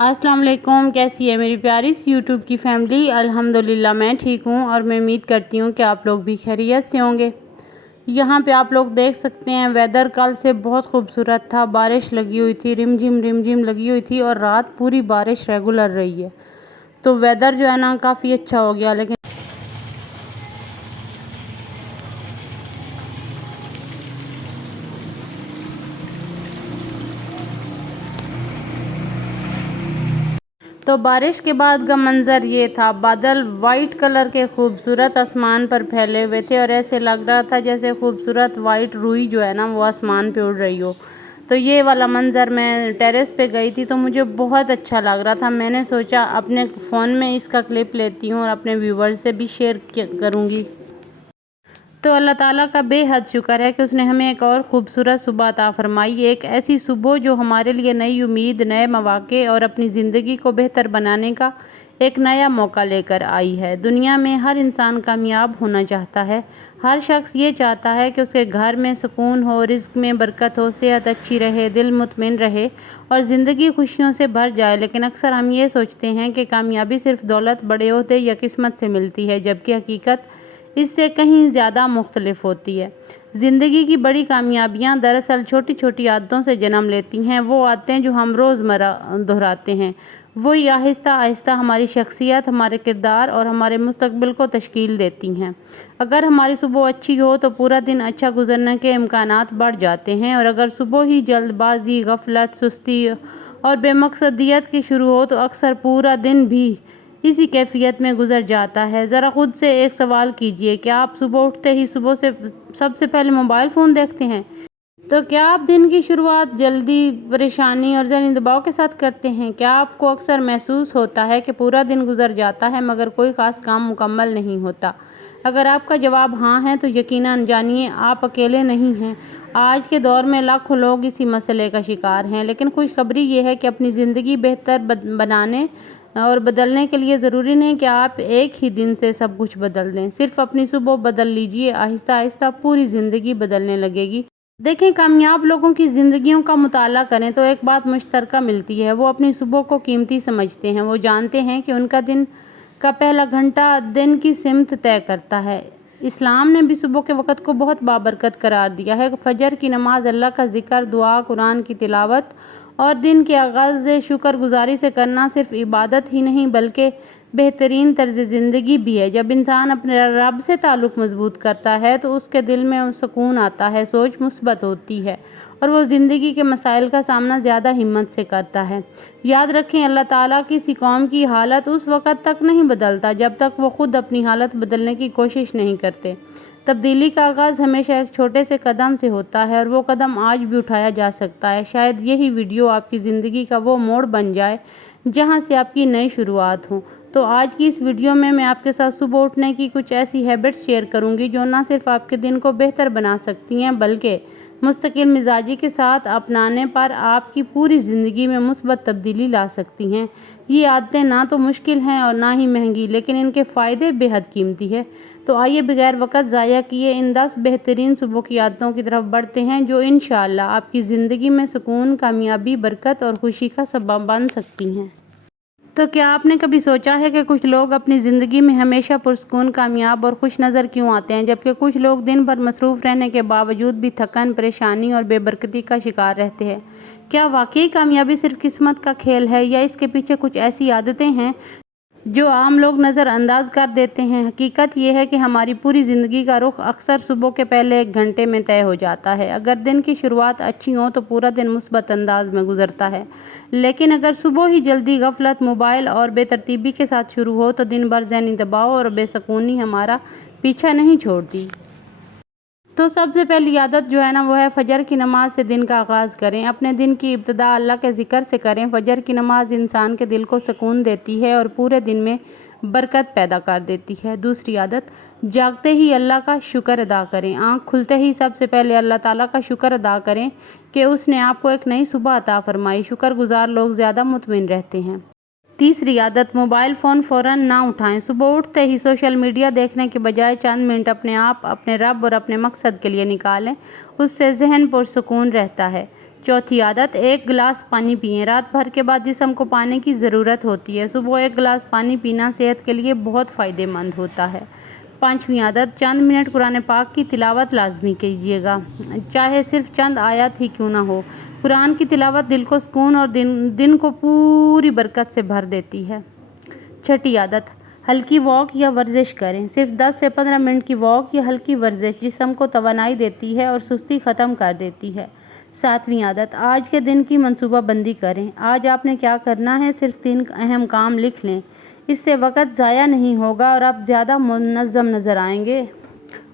अस्सलाम वालेकुम। कैसी है मेरी प्यारी सी यूट्यूब की फैमिली। अल्हम्दुलिल्लाह मैं ठीक हूँ और मैं उम्मीद करती हूँ कि आप लोग भी खैरियत से होंगे। यहाँ पे आप लोग देख सकते हैं वेदर कल से बहुत खूबसूरत था। बारिश लगी हुई थी, रिमझिम लगी हुई थी और रात पूरी बारिश रेगुलर रही है। तो वेदर जो है ना काफ़ी अच्छा हो गया। लेकिन तो बारिश के बाद का मंज़र ये था, बादल वाइट कलर के खूबसूरत आसमान पर फैले हुए थे और ऐसे लग रहा था जैसे खूबसूरत वाइट रुई जो है ना वो आसमान पे उड़ रही हो। तो ये वाला मंज़र मैं टेरेस पे गई थी तो मुझे बहुत अच्छा लग रहा था। मैंने सोचा अपने फ़ोन में इसका क्लिप लेती हूँ और अपने व्यूवर्स से भी शेयर करूँगी। तो अल्लाह ताला का बेहद शुक्र है कि उसने हमें एक और ख़ूबसूरत सुबह अता फ़रमाई। एक ऐसी सुबह जो हमारे लिए नई उम्मीद, नए मौक़े और अपनी ज़िंदगी को बेहतर बनाने का एक नया मौका लेकर आई है। दुनिया में हर इंसान कामयाब होना चाहता है। हर शख्स ये चाहता है कि उसके घर में सुकून हो, रिज़्क़ में बरकत हो, सेहत अच्छी रहे, दिल मुतमिन रहे और ज़िंदगी खुशियों से भर जाए। लेकिन अक्सर हम ये सोचते हैं कि कामयाबी सिर्फ़ दौलत, बड़े ओहदे या किस्मत से मिलती है, जबकि हकीकत इससे कहीं ज़्यादा मुख्तलिफ होती है। ज़िंदगी की बड़ी कामयाबियाँ दरअसल छोटी छोटी आदतों से जन्म लेती हैं। वो आदतें जो हम रोज़मर्रा दोहराते हैं, वही आहिस्ता आहिस्ता हमारी शख्सियत, हमारे किरदार और हमारे मुस्तकबिल को तश्कील देती हैं। अगर हमारी सुबह अच्छी हो तो पूरा दिन अच्छा गुजरने के इम्कानात बढ़ जाते हैं, और अगर सुबह ही जल्दबाजी, गफलत, सुस्ती और बेमकसदियत की शुरू हो तो अक्सर पूरा दिन भी इसी कैफियत में गुजर जाता है। ज़रा ख़ुद से एक सवाल कीजिए, क्या आप सुबह उठते ही सुबह से सबसे पहले मोबाइल फ़ोन देखते हैं? तो क्या आप दिन की शुरुआत जल्दी, परेशानी और ज़हनी दबाव के साथ करते हैं? क्या आपको अक्सर महसूस होता है कि पूरा दिन गुजर जाता है मगर कोई ख़ास काम मुकम्मल नहीं होता? अगर आपका जवाब हाँ है तो यकीनन जानिए आप अकेले नहीं हैं। आज के दौर में लाखों लोग इसी मसले का शिकार हैं। लेकिन खुशखबरी ये है कि अपनी ज़िंदगी बेहतर बनाने और बदलने के लिए ज़रूरी नहीं कि आप एक ही दिन से सब कुछ बदल दें। सिर्फ़ अपनी सुबह बदल लीजिए, आहिस्ता आहिस्ता पूरी ज़िंदगी बदलने लगेगी। देखें, कामयाब लोगों की ज़िंदगियों का मुताला करें तो एक बात मुश्तरका मिलती है, वो अपनी सुबह को कीमती समझते हैं। वो जानते हैं कि उनका दिन का पहला घंटा दिन की सिमत तय करता है। इस्लाम ने भी सुबह के वक़्त को बहुत बाबरकत करार दिया है। फ़जर की नमाज, अल्लाह का ज़िक्र, दुआ, कुरान की तिलावत और दिन के आगाज़ शुक्रगुज़ारी से करना सिर्फ़ इबादत ही नहीं बल्कि बेहतरीन तर्ज़ ज़िंदगी भी है। जब इंसान अपने रब से ताल्लुक़ मज़बूत करता है तो उसके दिल में सुकून आता है, सोच मुस्बत होती है और वो ज़िंदगी के मसाइल का सामना ज़्यादा हिम्मत से करता है। याद रखें, अल्लाह ताला किसी कौम की हालत उस वक़्त तक नहीं बदलता जब तक वो ख़ुद अपनी हालत बदलने की कोशिश नहीं करते। तब्दीली का आगाज़ हमेशा एक छोटे से कदम से होता है और वो कदम आज भी उठाया जा सकता है। शायद यही वीडियो आपकी ज़िंदगी का वो मोड़ बन जाए जहाँ से आपकी नई शुरुआत हो। तो आज की इस वीडियो में मैं आपके साथ सुबह उठने की कुछ ऐसी हैबिट्स शेयर करूँगी जो ना सिर्फ आपके दिन को बेहतर बना सकती हैं बल्कि मुस्तकिल मिजाजी के साथ अपनाने पर आपकी पूरी ज़िंदगी में मुस्बत तब्दीली ला सकती हैं। ये आदतें ना तो मुश्किल हैं और ना ही महंगी, लेकिन इनके फ़ायदे बेहद कीमती है। तो आइए बगैर वक़्त ज़ाया किए इन 10 बेहतरीन सुबह की आदतों की तरफ बढ़ते हैं जो इंशाअल्लाह आपकी ज़िंदगी में सुकून, कामयाबी, बरकत और खुशी का सबब बन सकती हैं। तो क्या आपने कभी सोचा है कि कुछ लोग अपनी ज़िंदगी में हमेशा पुरसुकून, कामयाब और खुश नज़र क्यों आते हैं, जबकि कुछ लोग दिन भर मसरूफ़ रहने के बावजूद भी थकन, परेशानी और बेबरकती का शिकार रहते हैं? क्या वाकई कामयाबी सिर्फ किस्मत का खेल है या इसके पीछे कुछ ऐसी आदतें हैं जो आम लोग नज़रअंदाज कर देते हैं? हकीकत यह है कि हमारी पूरी ज़िंदगी का रुख अक्सर सुबह के पहले 1 घंटे में तय हो जाता है। अगर दिन की शुरुआत अच्छी हो तो पूरा दिन मुस्बत अंदाज में गुजरता है, लेकिन अगर सुबह ही जल्दी, गफलत, मोबाइल और बेतरतीबी के साथ शुरू हो तो दिन भर ज़हनी दबाव और बेसुकूनी हमारा पीछा नहीं छोड़ती। तो सबसे पहली आदत जो है ना वो है फ़जर की नमाज से दिन का आगाज़ करें। अपने दिन की इब्तिदा अल्लाह के ज़िक्र से करें। फ़जर की नमाज इंसान के दिल को सुकून देती है और पूरे दिन में बरकत पैदा कर देती है। दूसरी आदत, जागते ही अल्लाह का शुक्र अदा करें। आँख खुलते ही सबसे पहले अल्लाह ताला का शुक्र अदा करें कि उसने आपको एक नई सुबह अता फ़रमाई। शुक्रगुज़ार लोग ज़्यादा मुतमिन रहते हैं। तीसरी आदत, मोबाइल फ़ोन फ़ौरन ना उठाएं। सुबह उठते ही सोशल मीडिया देखने के बजाय चंद मिनट अपने आप, अपने रब और अपने मकसद के लिए निकालें। उससे ज़हन पुरसुकून रहता है। चौथी आदत, 1 गिलास पानी पिएं। रात भर के बाद जिस्म को पानी की ज़रूरत होती है। सुबह 1 गिलास पानी पीना सेहत के लिए बहुत फ़ायदेमंद होता है। 5वीं आदत, चंद मिनट कुरान पाक की तिलावत लाजमी कीजिएगा, चाहे सिर्फ चंद आयत ही क्यों ना हो। कुरान की तिलावत दिल को सुकून और दिन को पूरी बरकत से भर देती है। 6ठी आदत, हल्की वॉक या वर्जिश करें। सिर्फ 10 से 15 मिनट की वॉक या हल्की वर्जिश जिस्म को तवानाई देती है और सुस्ती ख़त्म कर देती है। 7वीं आदत, आज के दिन की मंसूबा बंदी करें। आज आपने क्या करना है, सिर्फ 3 अहम काम लिख लें। इससे वक़्त ज़ाया नहीं होगा और आप ज़्यादा मुनज़्ज़म नज़र आएंगे।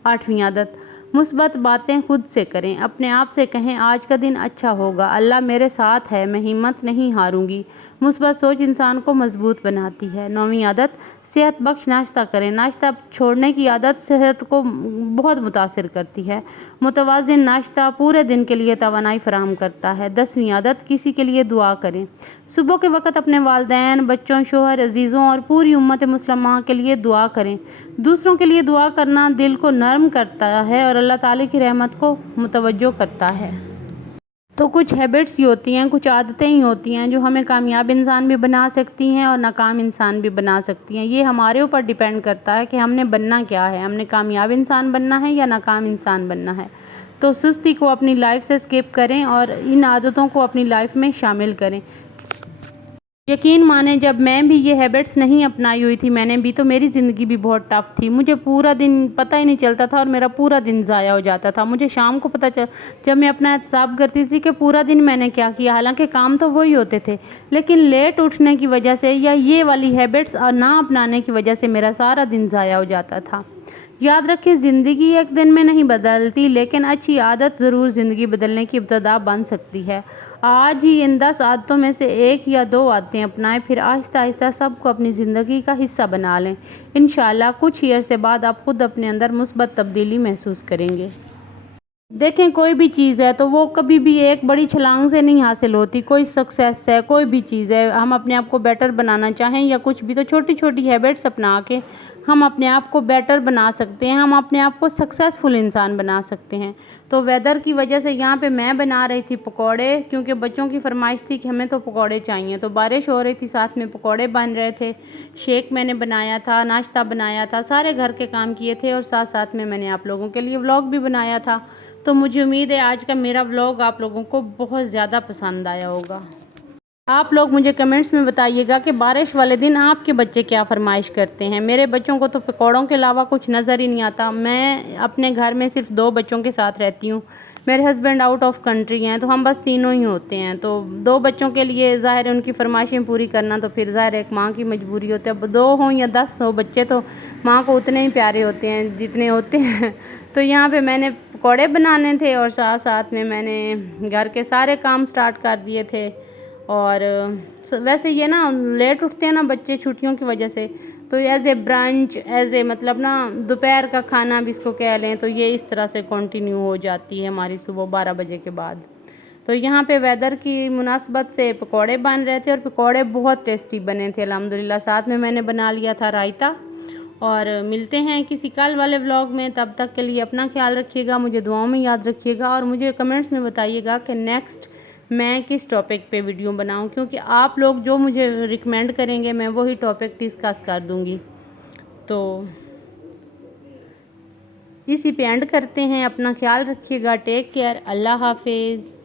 8वीं आदत, मुस्बत बातें खुद से करें। अपने आप से कहें, आज का दिन अच्छा होगा, अल्लाह मेरे साथ है, मैं हिम्मत नहीं हारूंगी। मुस्बत सोच इंसान को मजबूत बनाती है। 9वीं आदत, सेहत बख्श नाश्ता करें। नाश्ता छोड़ने की आदत सेहत को बहुत मुतासिर करती है। मुतवाज़िन नाश्ता पूरे दिन के लिए तवानाई फराहम करता है। 10वीं आदत, किसी के लिए दुआ करें। सुबह के वक़्त अपने वालिदैन, बच्चों, शोहर, अजीज़ों और पूरी उम्मत मुसलमान के लिए दुआ करें। दूसरों के लिए दुआ करना दिल को नरम करता है और अल्लाह ताला की रहमत को मुतवज्जो करता है। तो कुछ हैबिट्स ही होती हैं, कुछ आदतें ही होती हैं जो हमें कामयाब इंसान भी बना सकती हैं और नाकाम इंसान भी बना सकती हैं। ये हमारे ऊपर डिपेंड करता है कि हमने बनना क्या है, हमने कामयाब इंसान बनना है या नाकाम इंसान बनना है। तो सुस्ती को अपनी लाइफ से स्किप करें और इन आदतों को अपनी लाइफ में शामिल करें। यकीन माने, जब मैं भी ये हैबिट्स नहीं अपनाई हुई थी मैंने भी, तो मेरी ज़िंदगी भी बहुत टफ़ थी। मुझे पूरा दिन पता ही नहीं चलता था और मेरा पूरा दिन ज़ाया हो जाता था। मुझे शाम को पता चल जब मैं अपना हिसाब करती थी कि पूरा दिन मैंने क्या किया, हालांकि काम तो वही होते थे, लेकिन लेट उठने की वजह से या ये वाली हैबिट्स और ना अपनाने की वजह से मेरा सारा दिन ज़ाया हो जाता था। याद रखें, ज़िंदगी एक दिन में नहीं बदलती, लेकिन अच्छी आदत ज़रूर ज़िंदगी बदलने की इब्तिदा बन सकती है। आज ही इन 10 आदतों में से 1 या 2 आदतें अपनाएं, फिर आहिस्ता आहिस्ता सबको अपनी ज़िंदगी का हिस्सा बना लें। इंशाअल्लाह कुछ ही अरसे बाद आप खुद अपने अंदर मुस्बत तब्दीली महसूस करेंगे। देखें, कोई भी चीज़ है तो वो कभी भी एक बड़ी छलांग से नहीं हासिल होती। कोई सक्सेस है, कोई भी चीज़ है, हम अपने आप को बेटर बनाना चाहें या कुछ भी, तो छोटी छोटी हैबिट्स अपना के हम अपने आप को बेटर बना सकते हैं, हम अपने आप को सक्सेसफुल इंसान बना सकते हैं। तो वेदर की वजह से यहाँ पे मैं बना रही थी पकौड़े, क्योंकि बच्चों की फरमाइश थी कि हमें तो पकौड़े चाहिए। तो बारिश हो रही थी, साथ में पकौड़े बन रहे थे, शेक मैंने बनाया था, नाश्ता बनाया था, सारे घर के काम किए थे और साथ साथ में मैंने आप लोगों के लिए व्लॉग भी बनाया था। तो मुझे उम्मीद है आज का मेरा व्लॉग आप लोगों को बहुत ज़्यादा पसंद आया होगा। आप लोग मुझे कमेंट्स में बताइएगा कि बारिश वाले दिन आपके बच्चे क्या फरमाइश करते हैं। मेरे बच्चों को तो पकौड़ों के अलावा कुछ नज़र ही नहीं आता। मैं अपने घर में सिर्फ 2 बच्चों के साथ रहती हूँ। मेरे हस्बैंड आउट ऑफ कंट्री हैं, तो हम बस तीनों ही होते हैं। तो 2 बच्चों के लिए ज़ाहिर है उनकी फरमाइशें पूरी करना तो फिर ज़ाहिर है एक माँ की मजबूरी होती है। अब 2 हों या 10 हो बच्चे, तो माँ को उतने ही प्यारे होते हैं जितने होते हैं। तो यहाँ पे मैंने पकौड़े बनाने थे और साथ साथ में मैंने घर के सारे काम स्टार्ट कर दिए थे। और वैसे ये ना लेट उठते हैं ना बच्चे छुट्टियों की वजह से, तो as a brunch, as a मतलब ना दोपहर का खाना भी इसको कह लें, तो ये इस तरह से कंटिन्यू हो जाती है हमारी सुबह 12 बजे के बाद। तो यहाँ पे वेदर की मुनासबत से पकौड़े बन रहे थे और पकौड़े बहुत टेस्टी बने थे अल्हम्दुलिल्लाह। साथ में मैंने बना लिया था रायता। और मिलते हैं किसी कल वाले व्लॉग में। तब तक के लिए अपना ख्याल रखिएगा, मुझे दुआओं में याद रखिएगा और मुझे कमेंट्स में बताइएगा कि नेक्स्ट मैं किस टॉपिक पे वीडियो बनाऊं, क्योंकि आप लोग जो मुझे रिकमेंड करेंगे मैं वही टॉपिक डिस्कस कर दूंगी। तो इसी पे एंड करते हैं। अपना ख्याल रखिएगा। Take care. अल्लाह हाफिज़।